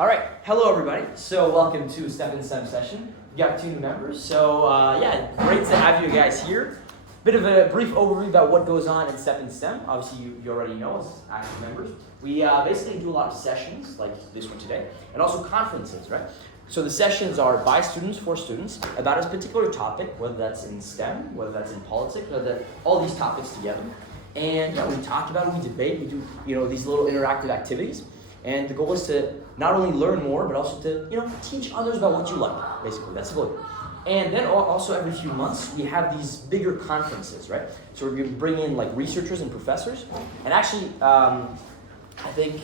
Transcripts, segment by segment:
All right, hello everybody. So welcome to Step STEM session. We got 2 new members. So great to have you guys here. Bit of a brief overview about what goes on in Step STEM. Obviously, you already know as active members. We basically do a lot of sessions like this one today, and also conferences, right? So the sessions are by students for students about a particular topic, whether that's in STEM, whether that's in politics, whether that's all these topics together. And we talk about it, we debate, we do these little interactive activities. And the goal is to not only learn more, but also to teach others about what you like. Basically, that's the goal. And then also every few months we have these bigger conferences, right? So we're going to bring in like researchers and professors. And actually, I think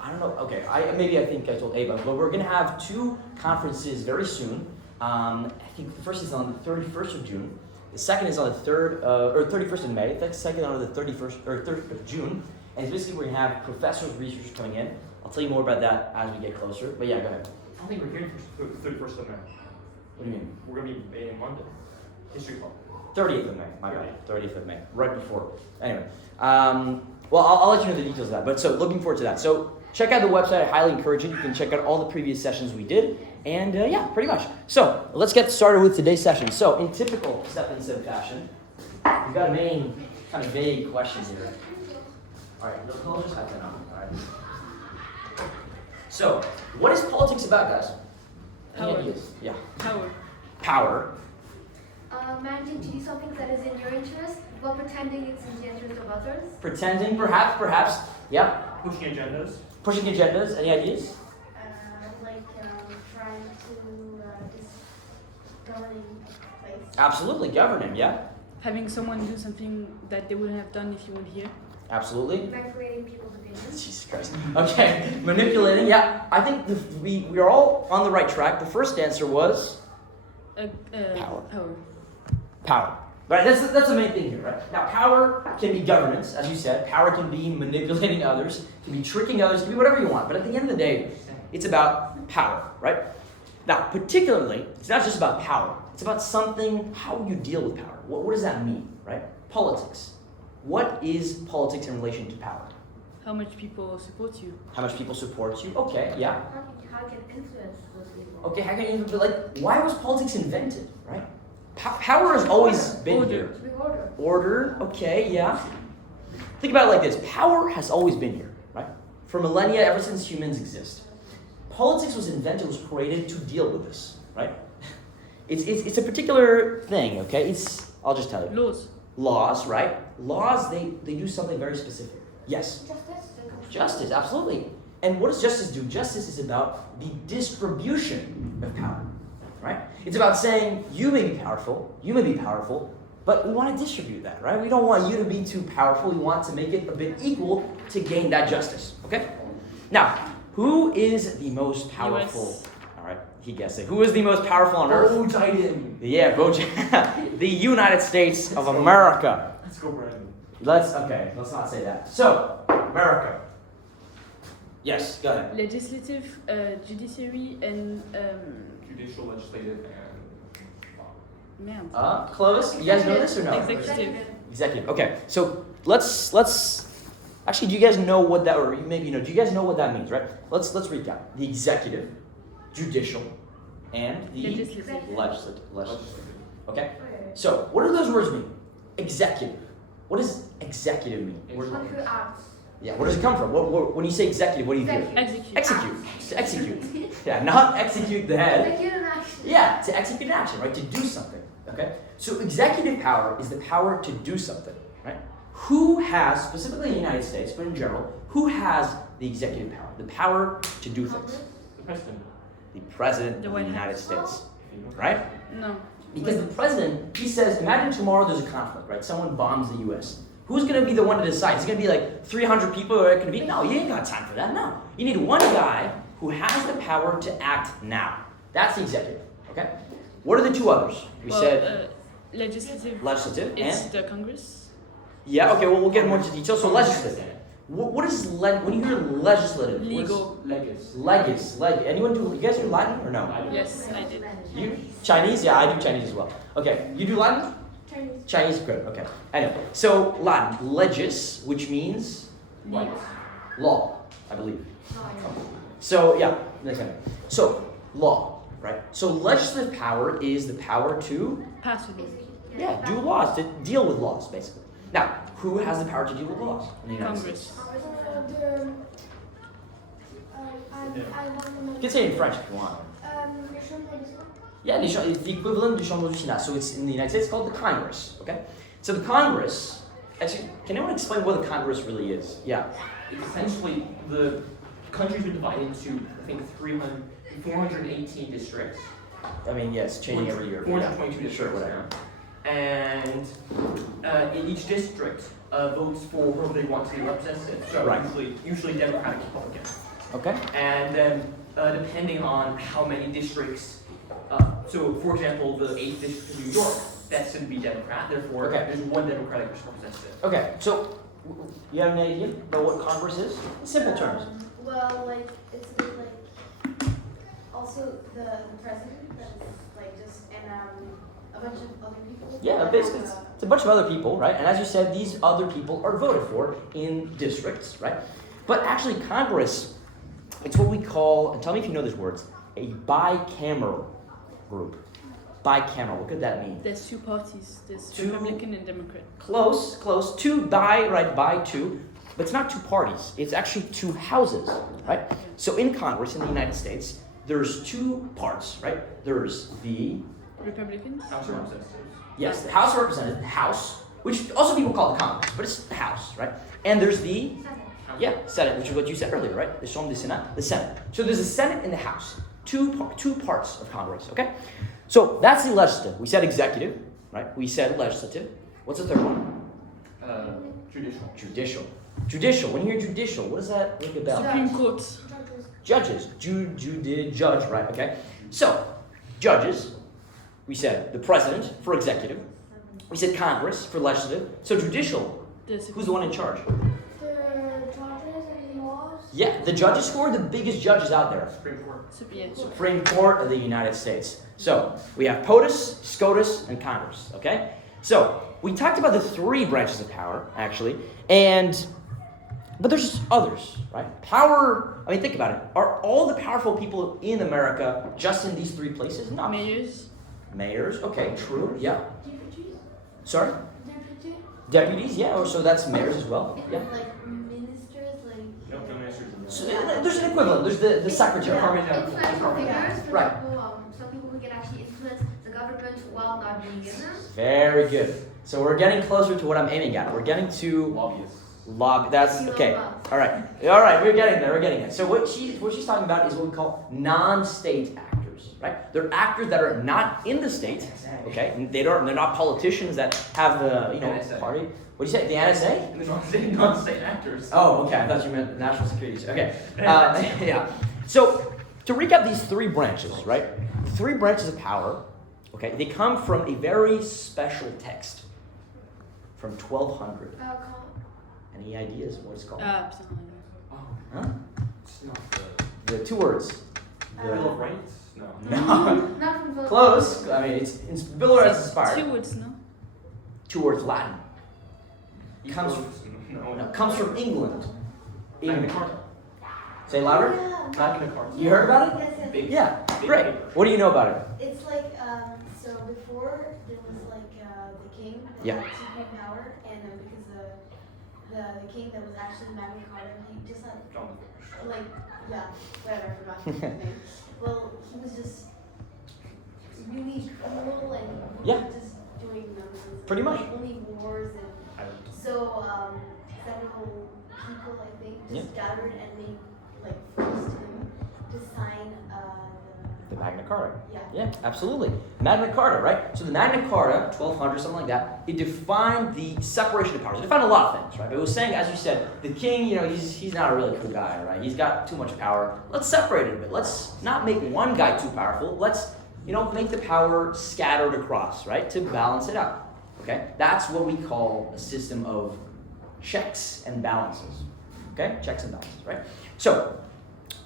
I told Ava, but we're going to have 2 conferences very soon. I think the first is on the 31st of June. The second is on the 31st of May. The second on the 31st or 3rd of June. And basically we're going to have professors, researchers coming in. I'll tell you more about that as we get closer. But yeah, go ahead. I don't think we're here for the 31st of May. What do you mean? We're going to be in London. History Club. 30th of May, my bad. 30th of May, right before. Anyway, I'll let you know the details of that. But so looking forward to that. So check out the website. I highly encourage it. You can check out all the previous sessions we did. And pretty much. So let's get started with today's session. So in typical Step STEM fashion, we've got a main kind of vague question here. All right, we'll just have that on. All right. So, what is politics about, guys? Power. Yeah. Power. Power. Managing to do something that is in your interest, while pretending it's in the interest of others. Pretending, perhaps. Yeah. Pushing agendas. Pushing agendas. Any ideas? Trying to just governing a place. Absolutely, governing. Yeah. Having someone do something that they wouldn't have done if you weren't here. Absolutely. Manipulating people's opinions. Jesus Christ. Okay, manipulating. Yeah, I think we are all on the right track. The first answer was power. Power. Right. That's the main thing here, right? Now, power can be governance, as you said. Power can be manipulating others, can be tricking others, can be whatever you want. But at the end of the day, it's about power, right? Now, particularly, it's not just about power. It's about how you deal with power. What does that mean, right? Politics. What is politics in relation to power? How much people support you? How much people support you? Okay, yeah. How can influence those people? Okay, how can you, but why was politics invented, right? Power has always been here. Order, okay, yeah. Think about it like this. Power has always been here, right? For millennia, ever since humans exist. Politics was invented, was created to deal with this, right? It's a particular thing, okay? I'll just tell you. Laws, right? Laws, they do something very specific. Yes? Justice, absolutely. And what does justice do? Justice is about the distribution of power, right? It's about saying, you may be powerful, but we want to distribute that, right? We don't want you to be too powerful. We want to make it a bit equal to gain that justice, okay? Now, who is the most powerful? US. All right, he guessed it. Who is the most powerful on earth? Joe Biden. Yeah, the United States of America. Let's go, Brandon. Let's not say that. So, America. Yes, go ahead. Legislative, judiciary, and Judicial, legislative, and... Clovis, you guys know this or no? Executive. Okay, so let's actually, do you guys know what that, or maybe do you guys know what that means, right? Let's recap. The executive, judicial, and the legislative. Okay? So, what do those words mean? Executive. What does executive mean? One who acts. Yeah, where does it come from? When you say executive, what do you hear? execute. To execute. Yeah, not execute the head. Execute an action. Yeah, to execute an action, right? To do something. Okay? So executive power is the power to do something, right? Who has, specifically in the United States, but in general, who has the executive power? The power to do things. The president. The president of the White United House. States. Right? No. Because the president, he says, imagine tomorrow there's a conflict, right? Someone bombs the U.S. Who's going to be the one to decide? Is it going to be like 300 people who are going to be? No, you ain't got time for that. No. You need one guy who has the power to act now. That's the executive. Okay? What are the 2 others? We said legislative. It's the Congress. Yeah, okay, well, we'll get more into detail. So legislative. What is when you hear legislative? Legal. Legis. Anyone do? You guys do Latin or no? Yes, I did. You Chinese? Yeah, I do Chinese as well. Okay, you do Latin? Chinese, good. Okay. Anyway, so Latin, legis, which means Legal. law, I believe. So yeah, Next one. So, law, right? So legislative power is the power to, Pass a law. do laws, to deal with laws, basically. Now, who has the power to deal with laws in the United States? Congress. You can say it in French if you want. Yeah, it's the equivalent du Chambre du Sénat. So it's in the United States called the Congress. Okay. So the Congress. Actually, can anyone explain what the Congress really is? Yeah. It's essentially the country's been divided into, I think, 418 districts. I mean, yes, changing every year. 422 districts. Sure, whatever. And in each district votes for whoever they want to be represented. So Right. usually Democratic, Republican. Okay. And then depending on how many districts, so for example, the 8th district of New York, that's going to be Democrat. Therefore, Okay. there's one Democratic representative. Okay. So you have an idea about what Congress is? In simple terms. Well, like it's a bit like also the president that's like just and a bunch of other people. Yeah, that basically, have, it's a bunch of other people, right? And as you said, these other people are voted for in districts, right? But actually, Congress, it's what we call, and tell me if you know these words, a bicameral group. Bicameral, what could that mean? There's two parties. There's Two- Republican and Democrat. Close. Two, by two, but it's not two parties. It's actually two houses, right? So in Congress, in the United States, there's two parts, right? There's the, Republicans. House of Representatives. yes, the House of Representatives, the House, which also people call the Congress, but it's the House, right? And there's the, yeah, Senate, which is what you said earlier, right? The Chambre du Sénat, the Senate. So there's a Senate and the House, two parts of Congress, okay? So that's the legislative. We said executive, right? We said legislative. What's the third one? Judicial. Judicial. When you hear judicial, what does that ring a bell? Supreme Court. Judges. Judge, right? Okay. So, judges. We said the president for executive. We said Congress for legislative. So judicial. There's Who's the one in charge? the judges and the laws. Yeah, the judges. Who are the biggest judges out there? Supreme Court. yeah. Supreme Court of the United States. So we have POTUS, SCOTUS, and Congress. Okay. So we talked about the three branches of power, actually, but there's others, right? Power. I mean, think about it. Are all the powerful people in America just in these three places? No. Mayors. Mayors. Okay, true. Yeah. Deputies. Sorry. Deputy. Deputies. Yeah. Oh, so that's mayors as well. And Yeah. like ministers, like. No, no ministers. So there's an equivalent. There's the secretary. Influential figures, for Right. example, some people who can actually influence the government while not being in them. Very good. So we're getting closer to what I'm aiming at. We're getting to Lobbyists. That's okay. All right. We're getting there. So what she's talking about is what we call non-state actors, right? They're actors that are not in the state, okay? And they're not politicians that have the NSA. party. What do you say? The NSA? And the non-state actors. Oh, okay. I thought you meant national security. Okay. Yeah. So to recap these three branches, right? The three branches of power, okay? They come from a very special text from 1200. Any ideas what it's called? Something Oh, Huh? it's not The two words. the Bill of Rights? No. No. Not from the Close. I mean, it's Bill of Rights like that. inspired. Two words, no? Two words Latin. Comes No. No, comes from England. Magna Carta. Say louder. Yeah. Magna Carta. You heard about it? Yes, yes. Big- Yeah. big Great. paper. What do you know about it? It's like so before there was like the king that Yeah. had supreme power, and because the king that was actually Magna Carta, he just had John. like whatever, I forgot his name. Well, he was just really cruel and Yeah. just doing nonsense. Pretty much. Only wars and I don't know. so several people I think just gathered and they like forced him to sign The Magna Carta. yeah. Yeah, absolutely. Magna Carta, right? So the Magna Carta, 1200, something like that, it defined the separation of powers. It defined a lot of things, right? But it was saying, as you said, the king, he's not a really cool guy, right? He's got too much power. Let's separate it a bit. Let's not make one guy too powerful. Let's, make the power scattered across, right? To balance it out. Okay? That's what we call a system of checks and balances. Okay? Checks and balances, right? So,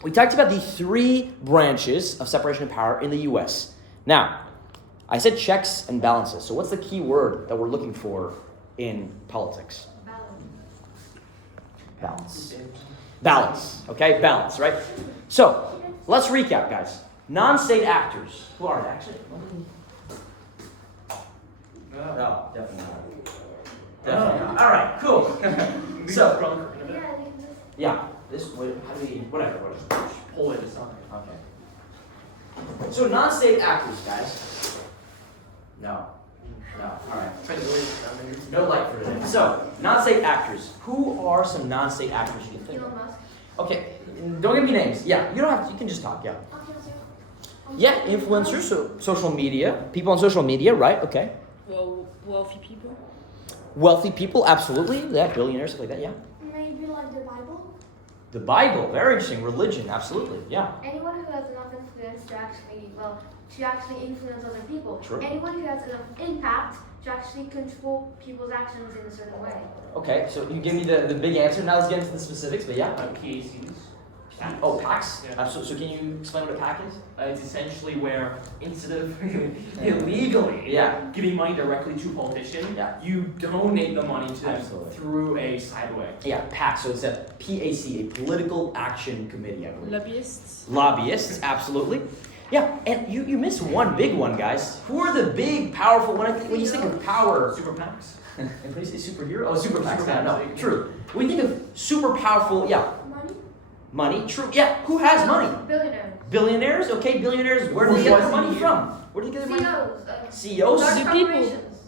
we talked about the three branches of separation of power in the U.S. Now, I said checks and balances. So what's the key word that we're looking for in politics? Balance. Balance. Okay? Balance, right? So, let's recap, guys. Non-state actors. Who are they, actually? No, definitely not. Definitely not. All right, cool. So, Yeah, you can just. yeah, this, how do we, whatever. Pull it aside. Okay. So non-state actors, guys. No. All right. No light for today. So non-state actors. Who are some non-state actors you can think of? Elon Musk. Okay. Don't give me names. Yeah, you don't have to. You can just talk. Yeah. Yeah, influencers, so social media, people on social media, right? Okay. Well, wealthy people. Wealthy people, absolutely. Yeah, billionaires, stuff like that. Yeah. Maybe like the Bible. The Bible, very interesting. Religion, absolutely. Yeah. Anyone who has enough influence to actually influence other people. True. Anyone who has enough impact to actually control people's actions in a certain way. Okay. So you give me the big answer. Now let's get into the specifics. But yeah. PACs. Oh, PACs. Yeah. Absolutely. So can you explain what a PAC is? It's essentially where instead of illegally giving money directly to a politician, Yeah. you donate the money to them Absolutely. through a side way. Yeah, PAC. So it's a PAC, a Political Action Committee, I believe. Lobbyists. Lobbyists, absolutely. Yeah, and you missed one big one, guys. Who are the big, powerful, when you think of power, Super PACs. and when you say superhero? Oh, super PACs, Super yeah, no, PACs. true. When you think of super powerful, yeah, Money? money, true, yeah, who has money? Billionaires. Billionaires, okay, billionaires, where do they get their money from? Where do they get their money from? CEOs. CEOs? Large The people. corporations.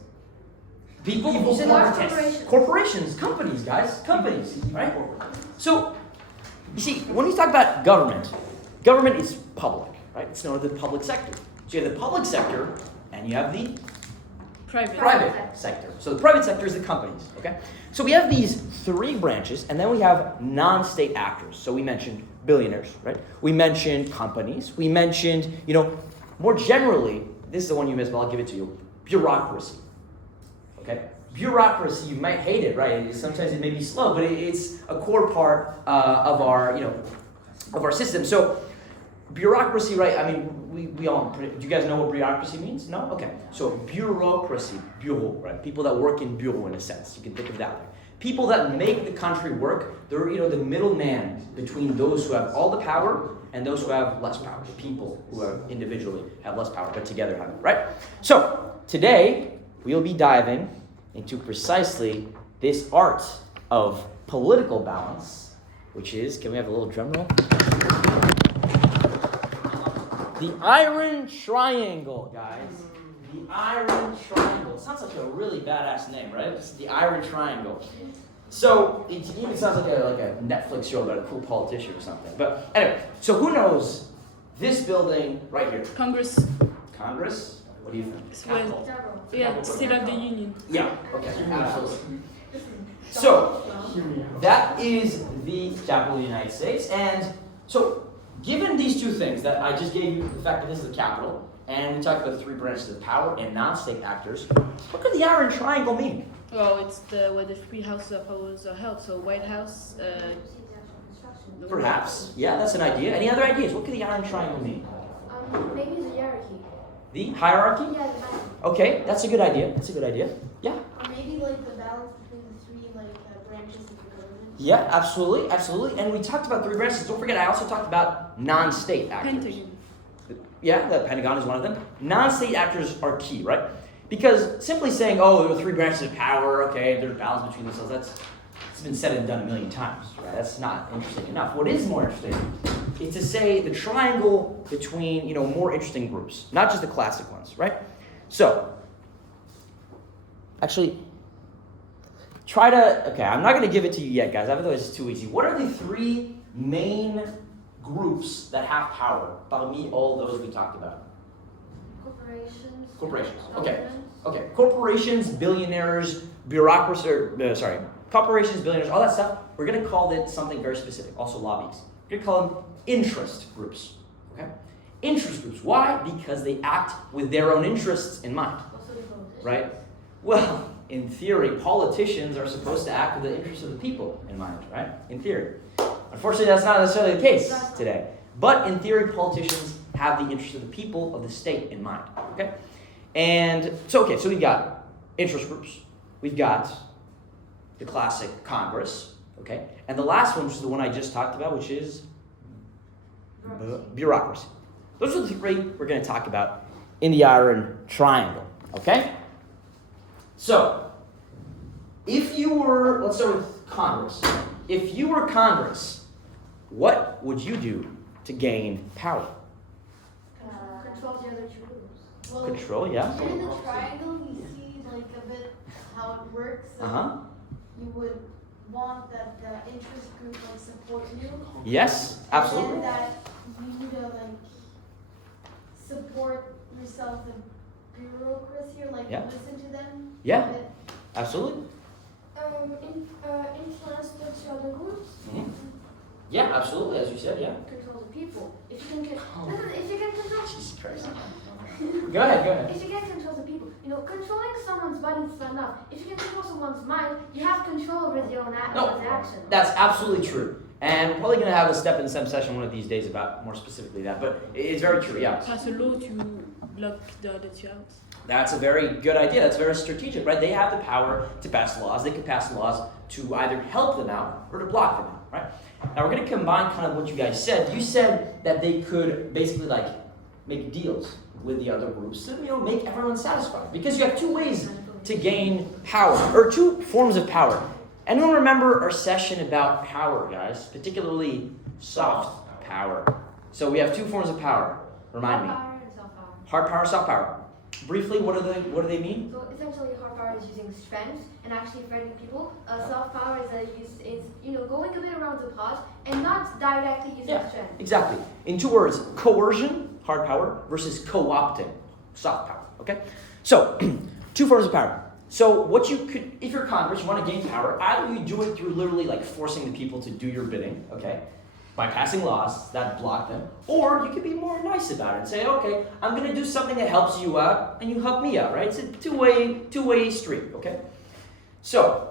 People, People you said Large corporates. corporations. corporations, companies, guys, companies, right? So, you see, when you talk about government is public, right? It's known as the public sector. So you have the public sector, and you have the Private. private sector. So the private sector is the companies, okay? So we have these three branches, and then we have non-state actors. So we mentioned billionaires, right? We mentioned companies. We mentioned, more generally, this is the one you missed, but I'll give it to you, bureaucracy, okay? Bureaucracy, you might hate it, right? Sometimes it may be slow, but it's a core part of our system. So bureaucracy, right? I mean, we all, do you guys know what bureaucracy means? No? Okay. So bureaucracy, bureau, right? People that work in bureau in a sense. You can think of it that way. People that make the country work, they're, the middleman between those who have all the power and those who have less power. People who are individually have less power, but together have it, right? So today, we'll be diving into precisely this art of political balance, which is, can we have a little drum roll? The Iron Triangle, guys. The Iron Triangle. It sounds like a really badass name, right? It's the Iron Triangle. So it even sounds like a Netflix show about a cool politician or something. But anyway, so who knows this building right here? Congress. Congress? What do you think? Capital. Several. Yeah, State of the Union. Yeah. Okay. Absolutely. So that is the capital of the United States, and so. Given these two things that I just gave you, the fact that this is the capital, and we talked about the three branches of power and non-state actors, what could the Iron Triangle mean? Well, it's where the three houses of powers are held. So White House. Perhaps. Yeah, that's an idea. Any other ideas? What could the Iron Triangle mean? Maybe it's a hierarchy. The hierarchy? Yeah, the hierarchy. Okay, that's a good idea. That's a good idea. Yeah. Or maybe like the balance between the three branches of the government. Yeah, absolutely, absolutely. And we talked about three branches. Don't forget, I also talked about non-state actors. Pentagon. Yeah, the Pentagon is one of them. Non-state actors are key, right? Because simply saying, oh, there are three branches of power, okay, there's balance between themselves, it's been said and done a million times, right? That's not interesting enough. What is more interesting is to say the triangle between, more interesting groups, not just the classic ones, right? So, actually, I'm not going to give it to you yet, guys. I thought it was too easy. What are the three main groups that have power, parmi all those we talked about? Corporations. Okay. Corporations, billionaires, corporations, billionaires, all that stuff. We're going to call it something very specific. Also lobbies. We're going to call them interest groups. Okay. Interest groups. Why? Because they act with their own interests in mind. Right? Well, in theory, politicians are supposed to act with the interests of the people in mind, right? In theory. Unfortunately, that's not necessarily the case today. But in theory, politicians have the interests of the people of the state in mind, okay? And so we've got interest groups. We've got the classic Congress, okay? And the last one, which is the one I just talked about, which is Bureaucracy. Those are the three we're going to talk about in the Iron Triangle, okay? So, if you were, let's start with Congress. If you were Congress, what would you do to gain power? Control the other two groups. Well, Control, yeah? in the triangle, we see like a bit how it works. So Uh-huh. you would want that the interest group like support you. Yes, absolutely. And that you need to like support yourself in bureaucracy or like Yeah. listen to them. Yeah, But absolutely. Influence the other groups. Mhm. Yeah, absolutely, as you said, yeah. Control the people. If you can, if you can control, Jesus Christ. Go ahead. if you can control the people, controlling someone's body is not enough. If you can control someone's mind, you have control over your own actions. That's absolutely true. And we're probably going to have a step in STEM session one of these days about more specifically that, but it's very true, yeah. Pass a law to block the other two out. That's a very good idea. That's very strategic, right? They have the power to pass laws. They can pass laws to either help them out or to block them out, right? Now we're going to combine kind of what you guys said. You said that they could basically like make deals with the other groups to make everyone satisfied. Because you have two ways to gain power, or two forms of power. Anyone remember our session about power, guys? Particularly soft power. So we have two forms of power. Remind me. Hard power and soft power. Hard power, soft power. Briefly, what do they mean? So essentially, hard power is using strength and actually threatening people. Soft power is going a bit around the pod and not directly using Yeah, strength. exactly. In two words, coercion, hard power, versus co-opting, soft power. Okay? So, two forms of power. So what you could, if you're Congress, you want to gain power, either you do it through literally like forcing the people to do your bidding, okay, by passing laws that block them, or you could be more nice about it and say, okay, I'm going to do something that helps you out, and you help me out, right? It's a two-way street, okay? So,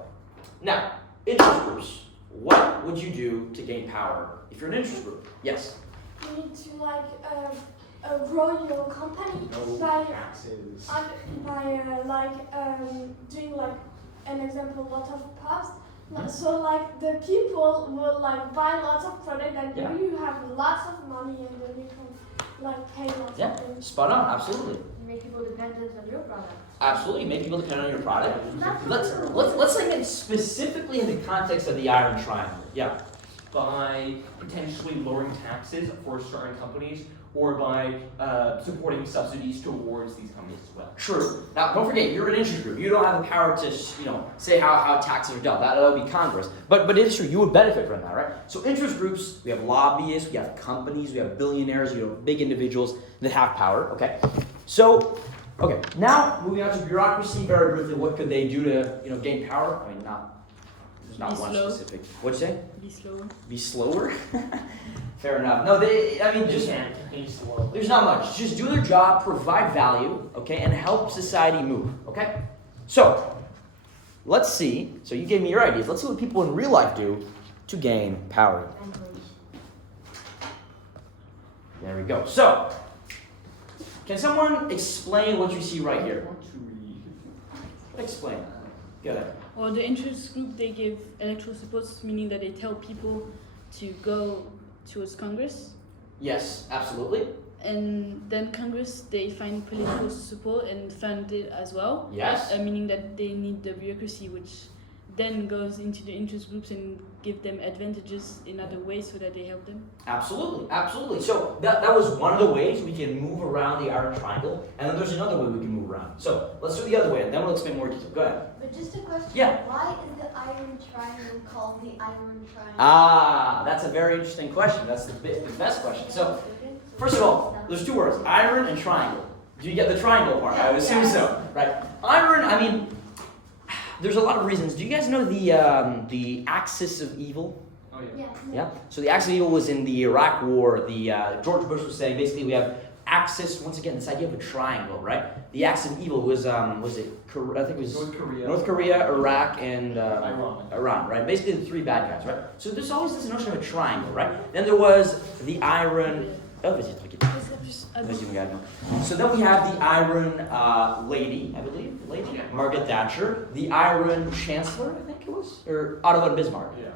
now, interest groups. What would you do to gain power if you're an interest group? Yes? You need to grow your company by doing like an example, a lot of pubs. So like the people will like buy lots of product and Yeah. you have lots of money and then you can like pay lots Yeah, of things. spot on, absolutely. You make people dependent on your product. Absolutely, make people depend on your product. Let's say it specifically in the context of the Iron Triangle. Yeah. By potentially lowering taxes for certain companies or by supporting subsidies towards these companies as well. True. Now, don't forget, you're an interest group. You don't have the power to, say how taxes are dealt. That would be Congress. But it is true. You would benefit from that, right? So interest groups, we have lobbyists, we have companies, we have billionaires, big individuals that have power. Okay. So, okay. Now moving on to bureaucracy. Very briefly, what could they do to, gain power? I mean, there's not Be one slow. specific. What'd you say? Be slower. Be slower. Fair enough. No, just. He's slow. There's not much. Just do their job, provide value, okay, and help society move, okay? So, let's see. So you gave me your ideas. Let's see what people in real life do to gain power. There we go. So, can someone explain what you see right here? Explain. Go ahead. Or the interest group, they give electoral supports, meaning that they tell people to go towards Congress. Yes, absolutely. And then Congress, they find political support and fund it as well. Yes. Meaning that they need the bureaucracy, which then goes into the interest groups and give them advantages in other ways so that they help them. Absolutely, absolutely. So that was one of the ways we can move around the Iron Triangle, and then there's another way we can move around. So let's do the other way, and then we'll explain more detail. Go ahead. But just a question. Yeah. Why is the Iron Triangle called the Iron Triangle? Ah, that's a very interesting question. That's the best question. So, first of all, there's two words, iron and triangle. Do you get the triangle part? I would assume so, right? Iron, I mean, there's a lot of reasons. Do you guys know the axis of evil? Oh yeah. Yeah. So the axis of evil was in the Iraq War. George Bush was saying basically we have axis. Once again, this idea of a triangle, right? The axis of evil was it? I think it was North Korea, Iraq, and Iran, right? Basically the three bad guys, right? So there's always this notion of a triangle, right? Then there was the iron. Vas-y, mon gars, non. So then we have the Iron Lady, I believe, Margaret Thatcher, the Iron Chancellor, I think it was, or Otto von Bismarck. Yeah.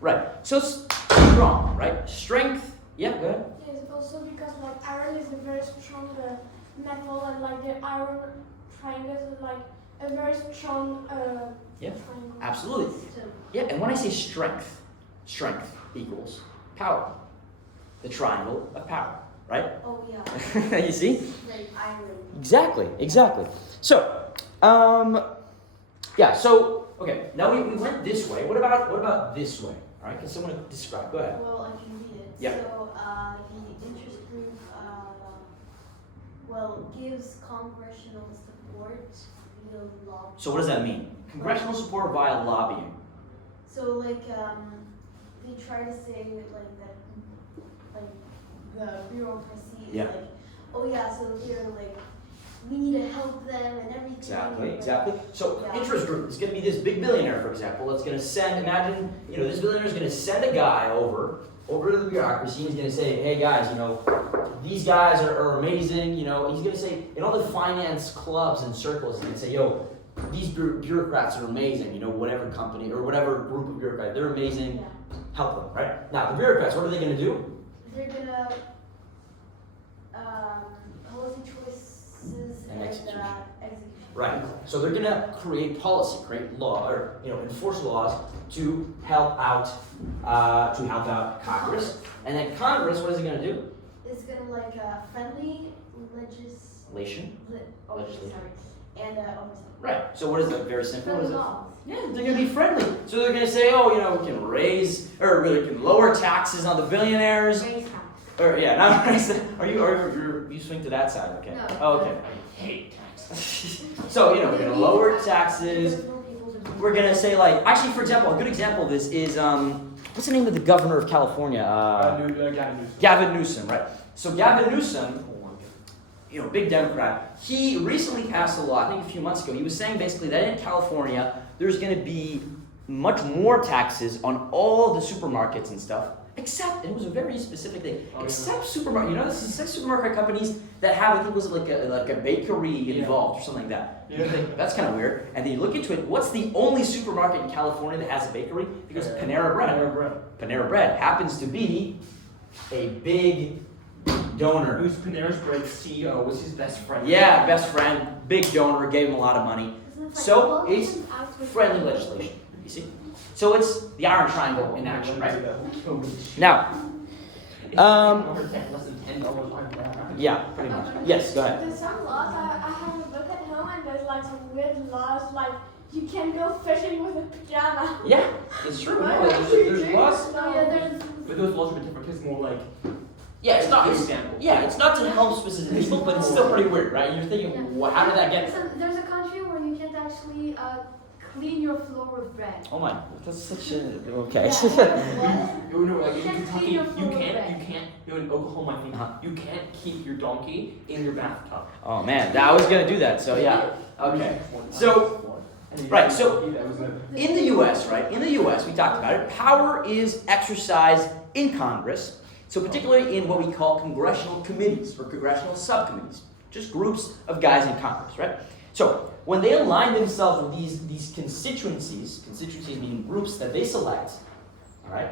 Right. So it's strong, right? Strength Yeah, go ahead. Yes, also because like iron is a very strong metal, and like the iron triangles is like a very strong Yeah. triangle. Absolutely. Yeah, and when I say strength equals power. The triangle of power, right? Oh yeah. You see? Like iron. Exactly. So, yeah, so, okay, now we went this way. What about this way? All right, can someone describe? Go ahead. Well, I can read it. Yeah. So the interest group, gives congressional support via law. So what does that mean? Congressional support via lobbying. So like they try to say like that, like the bureaucracy is Yeah. like, oh yeah, so here like we need to help them and everything. Exactly. So Yeah. interest group is going to be this big billionaire, for example, that's going to send, imagine, this billionaire is going to send a guy over to the bureaucracy, and he's going to say, hey guys, these guys are amazing, he's going to say, in all the finance clubs and circles, he's going to say, yo, these bureaucrats are amazing, whatever company or whatever group of bureaucrats, they're amazing, Yeah. help them, right? Now, the bureaucrats, what are they going to do? They're gonna policy choices And execution. execution. Right. So they're going to create policy, create law, or enforce laws to help out Congress. And then Congress, what is it going to do? It's gonna like friendly Legislation. Legislation. sorry, and oversight. Right. So what is it? Very simple. What is Friendly it? laws. Yeah, they're going to be friendly. So they're going to say, we can raise, or really can lower taxes on the billionaires. Raise tax. Or yeah, not raise. You swing to that side, okay? No. Oh, okay. I hate taxes. So we're going to lower taxes. There's no people to vote. We're gonna say actually, for example, a good example of this is what's the name of the governor of California? Gavin Newsom. Gavin Newsom, right? So Gavin Newsom, big Democrat. He recently passed a law. I think a few months ago. He was saying basically that in California there's gonna be much more taxes on all the supermarkets and stuff, except, and it was a very specific thing, except supermarket. This is supermarket companies that have, I think, was like a bakery involved or something like that. You think that's kind of weird. And then you look into it. What's the only supermarket in California that has a bakery? Because Panera Bread happens to be a big donor. Who's Panera's Bread CEO? Was his best friend? Yeah, best friend, big donor, gave him a lot of money. Isn't it So like it's politicians act with friendly money? legislation. You see? So it's the Iron Triangle in action, right? Now, Over less than $10 on that. yeah, pretty much. Yes, go ahead. There's some laws I have a book at home, and there's like some weird laws like you can go fishing with a pajama. Yeah, it's true. Why No, would you there's do laws. that? Oh, yeah, there's But those laws are a bit different because it's more like Yeah, it's not. example. Yeah, it's not to help specific people, but it's still pretty weird, right? You're thinking, how did that get? There's a country where you can't actually clean your floor with bread. Oh my, that's such a okay. Like in can't Kentucky, clean your you floor with can't, bread. in Oklahoma, I think, Uh-huh. you can't keep your donkey in your bathtub. Oh man, I was gonna do that. So yeah. Okay. So right, so in the U.S., right? In the U.S., we talked about it. Power is exercised in Congress. So particularly in what we call congressional committees or congressional subcommittees, just groups of guys in Congress, right? So when they align themselves with these constituencies meaning groups that they select, all right?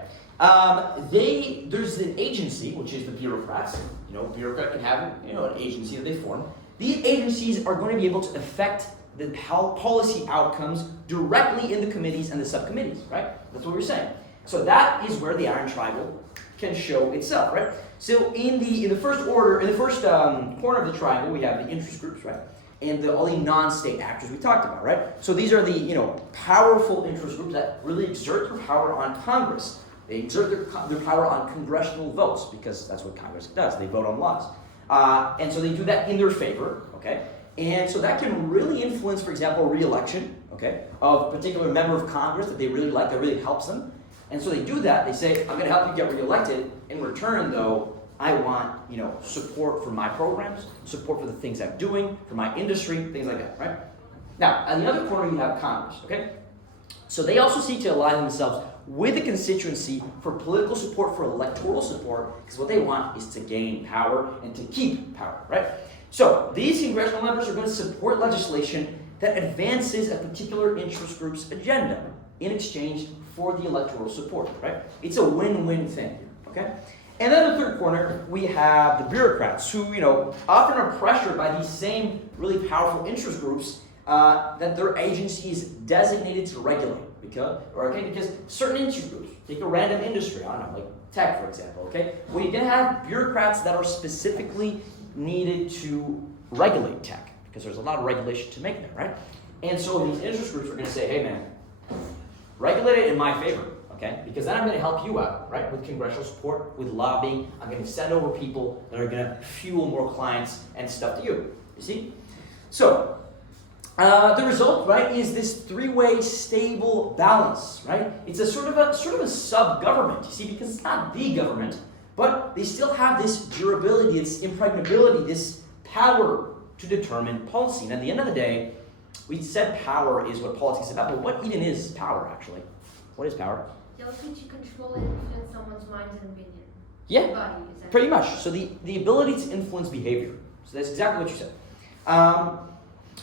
There's an agency, which is the bureaucrats. Bureaucrat can have an agency that they form. These agencies are going to be able to affect the policy outcomes directly in the committees and the subcommittees, right? That's what we're saying. So that is where the Iron Triangle can show itself, right? So in the first corner of the triangle, we have the interest groups, right? And all the non-state actors we talked about, right? So these are the powerful interest groups that really exert their power on Congress. They exert their power on congressional votes because that's what Congress does. They vote on laws, and so they do that in their favor, okay? And so that can really influence, for example, re-election, okay, of a particular member of Congress that they really like, that really helps them. And so they do that. They say, I'm going to help you get re-elected. In return, though, I want support for my programs, support for the things I'm doing, for my industry, things like that, right? Now, on the other corner, you have Congress, okay? So they also seek to align themselves with the constituency for political support, for electoral support, because what they want is to gain power and to keep power, right? So these congressional members are going to support legislation that advances a particular interest group's agenda in exchange for the electoral support, right? It's a win-win thing, okay? And then in the third corner, we have the bureaucrats who, often are pressured by these same really powerful interest groups that their agency is designated to regulate. Because certain interest groups, take a random industry, I don't know, like tech, for example, okay? Well, you're going to have bureaucrats that are specifically needed to regulate tech, because there's a lot of regulation to make there, right? And so these interest groups are going to say, hey, man, regulate it in my favor, okay? Because then I'm going to help you out, right? With congressional support, with lobbying. I'm going to send over people that are going to fuel more clients and stuff to you. You see? So, the result, right, is this three-way stable balance, right? It's a sort of a sub-government, you see, because it's not the government, but they still have this durability, this impregnability, this power to determine policy. And at the end of the day, we said power is what politics is about, but what even is power, actually? What is power? The ability to control and influence someone's mind and opinion. Yeah, Body, exactly. pretty much. So the ability to influence behavior. So that's exactly what you said.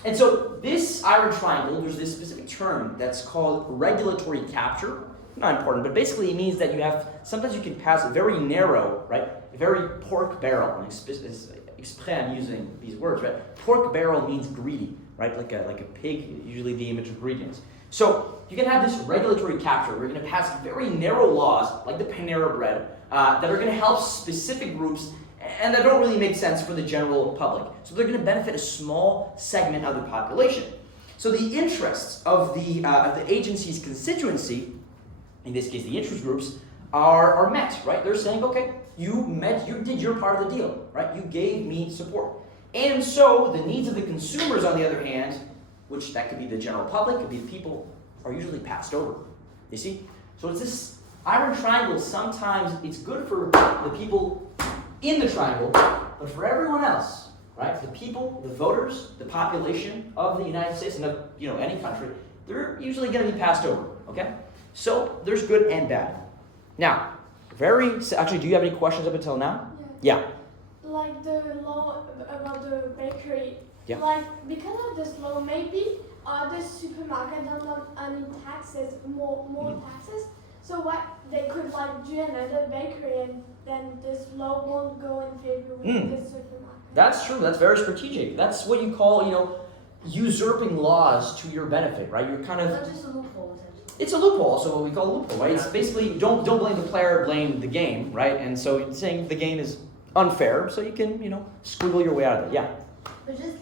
And so this iron triangle, there's this specific term that's called regulatory capture. Not important, but basically it means that sometimes you can pass a very narrow, right, a very pork barrel. I'm using these words, right? Pork barrel means greedy, right? Like a pig, usually the image of greediness. So you can have this regulatory capture where you're going to pass very narrow laws, like the Panera Bread, that are going to help specific groups and that don't really make sense for the general public. So they're going to benefit a small segment of the population. So the interests of the agency's constituency, in this case the interest groups, are met, right? They're saying, okay, you did your part of the deal, right? You gave me support. And so the needs of the consumers, on the other hand, which that could be the general public, could be the people, are usually passed over. You see? So it's this iron triangle. Sometimes it's good for the people in the triangle, but for everyone else, right? The people, the voters, the population of the United States and of any country, they're usually going to be passed over. Okay? So there's good and bad. Now, actually, do you have any questions up until now? Yeah. Like the law about the bakery. Yeah. Like because of this law, maybe the supermarket don't have any taxes, more taxes. So what they could do another bakery, and then this law won't go in favor with this supermarket. That's true. That's very strategic. That's what you call, usurping laws to your benefit, right? You're kind of. It's not just a loophole, essentially. It's a loophole, also what we call a loophole, right? It's basically don't blame the player, blame the game, right? And so you're saying the game is unfair, so you can, squiggle your way out of it. Yeah. But just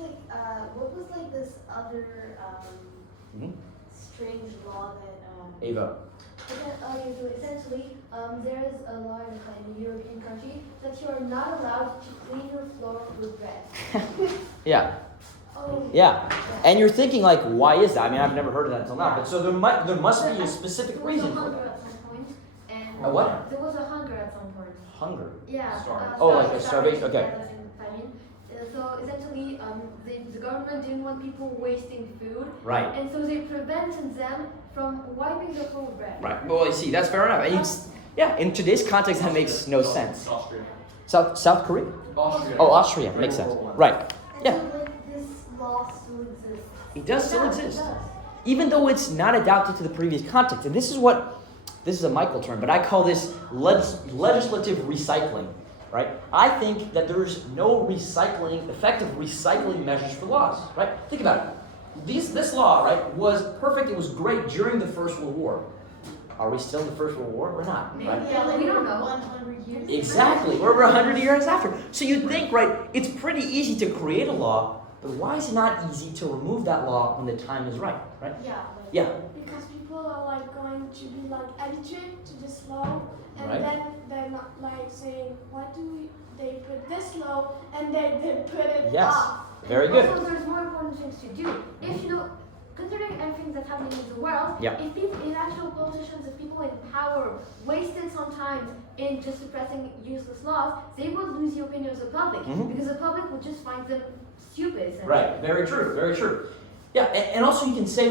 what was this other strange law that Ava. Okay, so essentially, there is a law in a European country that you are not allowed to clean your floor with bread. Yeah. Oh. Yeah. And you're thinking why is that? I mean, I've never heard of that until now. But so there must be a specific reason for that. There was a hunger at some point, and A what? There was a hunger at some point. Hunger. Yeah. Like a starvation. Okay. Yeah, that's in famine. So essentially, the government didn't want people wasting food. Right. And so they prevented them from wiping the floor with bread. Right. Well, you see, that's fair enough. And in today's context, that makes no sense. Austria. South Korea? Austria. Oh, Austria. Makes sense. Right. Yeah. So this law still exists. It does still Yeah, exist. It does. Even though it's not adapted to the previous context. And this is a Mickael term, but I call this legislative recycling, right? I think that there's no effective recycling measures for laws, right? Think about it. This law, right, was perfect. It was great during the First World War. Are we still in the First World War? We're not, right? Yeah, we don't know. 100 years. Exactly. We're 100 years after. So you'd think, right, it's pretty easy to create a law, but why is it not easy to remove that law when the time is right, right? Yeah. Yeah. Because people are going to be habituated to this law, and Right. then they're not saying, why do they put this law, and they put it Yes. off. Very good. Also, there's more important things to do. If considering everything that's happening in the world, Yeah. if actual politicians, if people in power wasted some time in just suppressing useless laws, they would lose the opinion of the public because the public would just find them stupid. essentially. Right. Very true. Very true. Yeah. And also you can say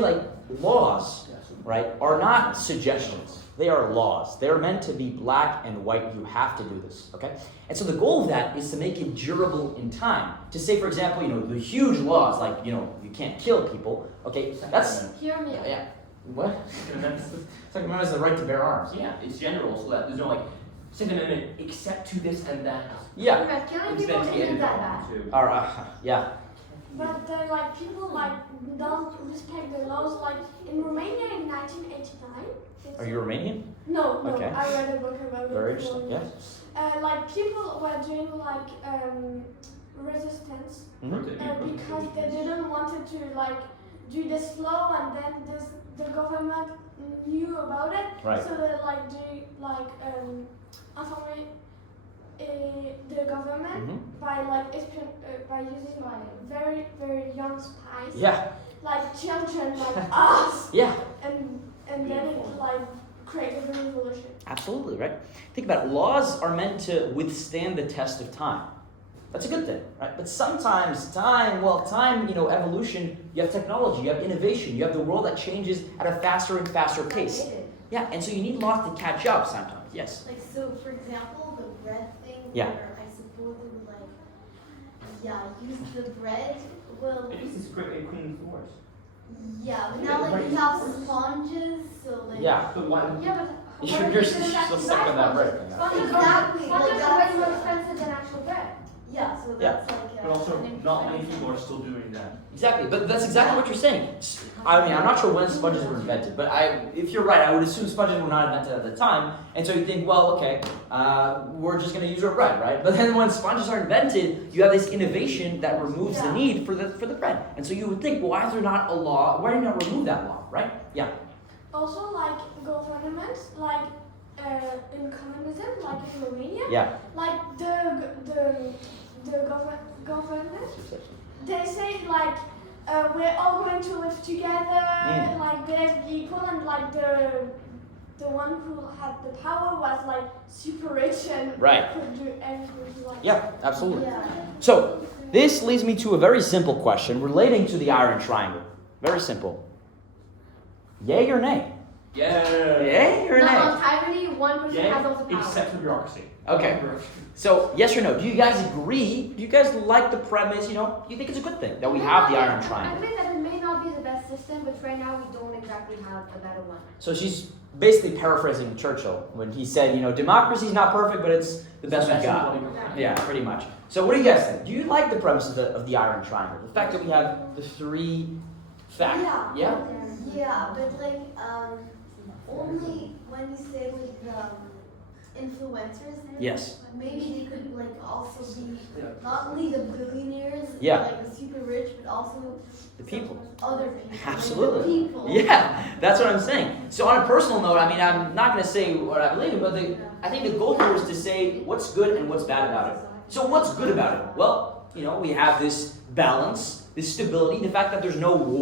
laws, right, are not suggestions. They are laws. They're meant to be black and white. You have to do this, okay? And so the goal of that is to make it durable in time. To say, for example, the huge laws you can't kill people, okay? That's Hear me. yeah. What? Second Amendment is the right to bear arms. Yeah, it's general, so that there's no Second Amendment, except to this and that. Yeah. Remember, killing people Invented isn't it that bad. too. All right. Yeah. But then, like, people like don't respect the laws. Like in Romania in 1989. Are you Romanian? No, no. Okay. I read a book about Very it. interesting. Yeah. Like people were doing like resistance because they didn't wanted to like do this law, and then the government knew about it. Right. So they like do like informer the government by like by using like very young spies. Yeah. Like children like us. Yeah. And then it like created a revolution. Absolutely, right? Think about it. Laws are meant to withstand the test of time. That's a good thing, right? But sometimes time, evolution, you have technology, you have innovation, you have the world that changes at a faster and faster pace. Yeah, and so you need laws to catch up sometimes, yes. Like, so for example, the bread thing, Yeah. where I suppose it would like, use the bread, well, It is great clean floors. yeah, but now like you have sponges, so like. Yeah. So why? Yeah, but You're still stuck on that bread. Sponges Exactly, are like way that's more like- expensive than actual bread. Yeah, so Yeah. that's like. But also, an not many expensive- people are still doing that. Exactly, but that's exactly what you're saying. I mean, I'm not sure when sponges were invented, but if you're right, I would assume sponges were not invented at the time. And so you think, well, okay, we're just going to use our bread, right? But then when sponges are invented, you have this innovation that removes the need for the bread. And so you would think, well, why is there not a law? Why do you not remove that law, right? Yeah. Also, like governments, like in communism, like in Romania, Yeah. like the government, they say like we're all going to live together, like there's people, and like the one who had the power was like super rich and Right. could do everything like. Yeah, absolutely. Yeah. So this leads me to a very simple question relating to the Iron Triangle. Very simple. Yay or nay? Yeah. Yay or Now, nay? on tyranny, one person has all the power. Except for bureaucracy. Okay. So, yes or no? Do you guys agree? Do you guys like the premise? Do you think it's a good thing that we have the Iron I Triangle? think that it may not be the best system, but right now we don't exactly have a better one. So she's basically paraphrasing Churchill when he said, democracy is not perfect, but it's the best we got. Yeah, pretty much. So what do you guys think? Do you like the premise of the Iron Triangle? The fact that we have the three factors? Yeah? Yeah, but like only when you say like influencers. Yes. Maybe they could like also be not only the billionaires, Yeah. like the super rich, but also The people. some other people. Absolutely. Like the people. Yeah, that's what I'm saying. So on a personal note, I mean, I'm not going to say what I believe in, but I think the goal here is to say what's good and what's bad about it. So what's good about it? Well, we have this balance, this stability, the fact that there's no war.